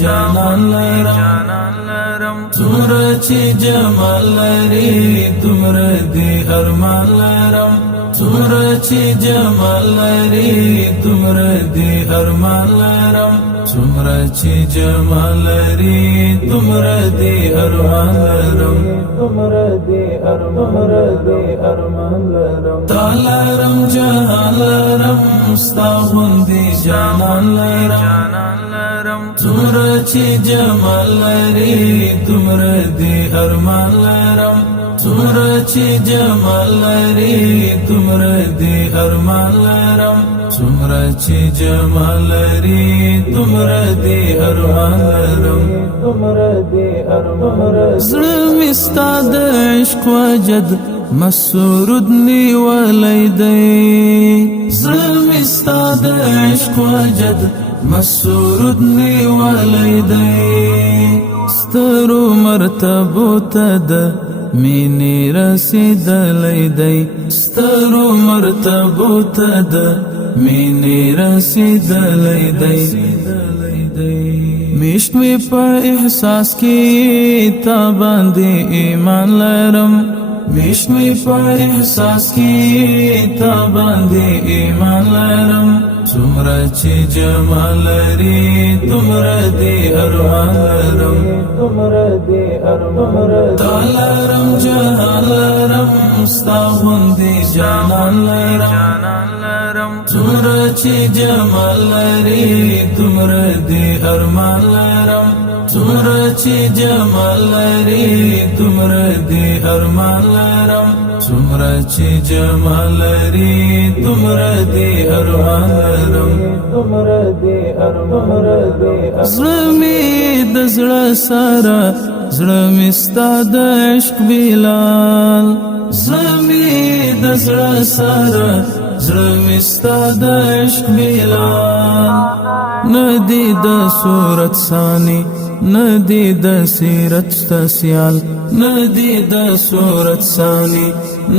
جانان لرم څومره چې جمال لري دومره دې ارمان لرم څومره چې جمال لري دومره دې ارمان لرم څومره چې جمال لري دومره دې ارمان لرم دومره دې ارمان لرم تعالی رم جهان لرم ستا غوندې جانان لرم څومره چې جمال لري دومره دې ارمان لرم څومره چې جمال لري دومره دې ارمان لرم څومره چې جمال لري دومره دې ارمان لرم زړه مې ستا د عشق وجد مسرود نیولی دی زړه مې ستا د عشق وجد مسرود نیولی دی سترو مرتبو ته د مینې رسیدلی دی سترو مرتبو ته د مینې رسیدلی دی میشت می په احساس کې تا باندې ایمان لرم میشت می په احساس کې تا باندې ایمان لرم څومره چې جمال لري دومره دې ارمان لرم تعالی رم جهان لرم ستا غوندې جانان لرم څومره چې جمال لري دومره دې ارمان لرم څومره چې جمال لري دومره دې ارمان لرم څومره چې جمال لري دومره دې ارمان لرم زړه مې د زړه سره زړه مې ستا د عشق بلال زړه مې د زړه سره زړه مې ستا د عشق بلال ندی د صورت ثانی ندی د سیرت تسیال ندی د صورت ثانی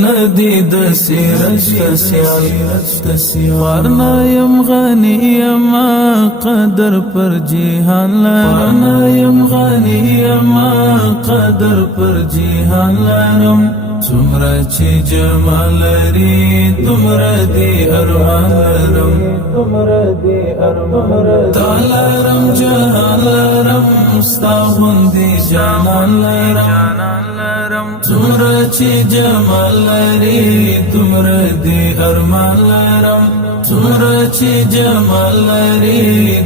ندی د سیرت تسیال ورنا یم غنی یم قدر پر جهان لرم یم غنی یم قدر پر جهان لرم څومره چې جمال لري دومره دې ارمان لرم تعالی رم جهان لرم ستا غوندې جانان لرم څومره چې جمال لري دومره دې ارمان لرم څومره چې جمال لري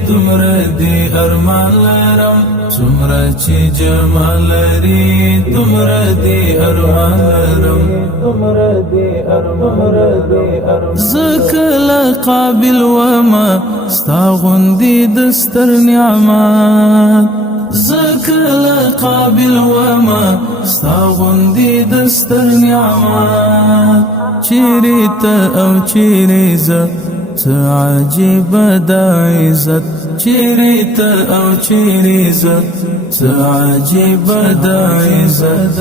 دومره دې ارمان لرم څومره چې جمال لري دومره دې ارمان لرم زه کله قابل وما ستا غوندې د ستر نعمت زه کله قابل وما ستا غوندې د ستر نعمت چیرې ته او چیرې زه څه عجیب د عزت چیرې ته او چیرې زه څه عجیب د عزت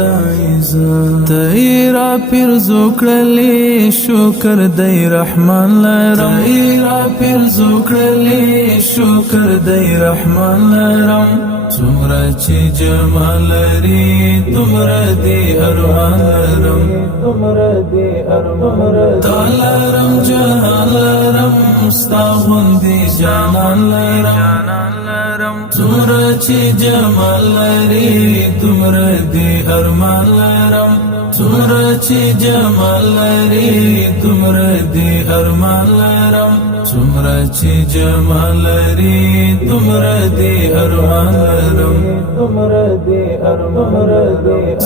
ته یې را پیرزو کړلې شکر دی رحمان لرم ته یې را پیرزو کړلې شکر دی رحمان لرم څومره چې جمال لري دومره دې ارمان لرم تعالی رم جهان لرم ستا غوندې جانان لرم څومره چې جمال لري دومره دې ارمان لرم څومره چې جمال لري دومره دې ارمان لرم څومره چې جمال لري دومره دې ارمان لرم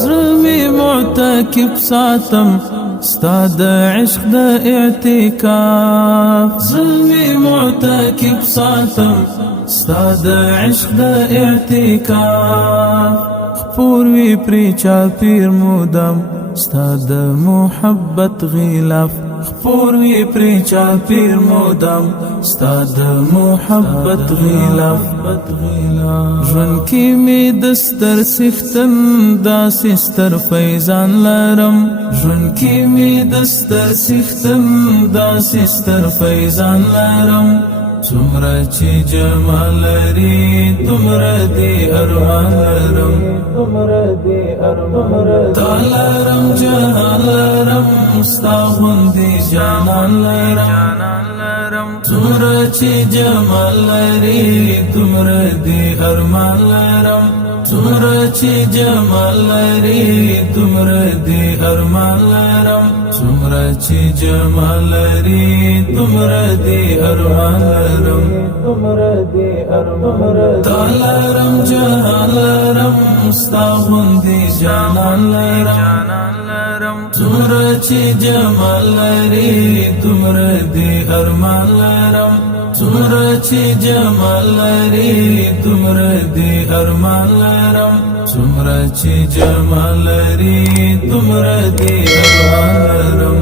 زړه مې معتکف ساتم ستا د عشق د اعتکاف زړه مې معتکف ساتم ستا د عشق د اعتکاف خپور وی پری چاپیر مودم ستا د محبت غلاف خپور وی پری چاپیر مودم ستا د محبت غلاف ژوند کې مې د ستر څښتن داسې ستر فیضان لرم ژوند کې مې د ستر څښتن داسې ستر فیضان لرم څومره چې جمال لري دومره دې ارمان لرم تعالی رم جهان لرم ستا غوندې جانان لرم څومره چې جمال لري دومره دې ارمان لرم څومره چې جمال لري دومره دې ارمان لرم څومره چې جمال لري دومره دې ارمان لرم تعالی رم جهان لرم ستا غوندې جانان لرم څومره چې جمال لري دومره دې ارمان لرم څومره چې جمال لري دومره دې ارمان لرم څومره چې جمال لري دومره دې ارمان لرم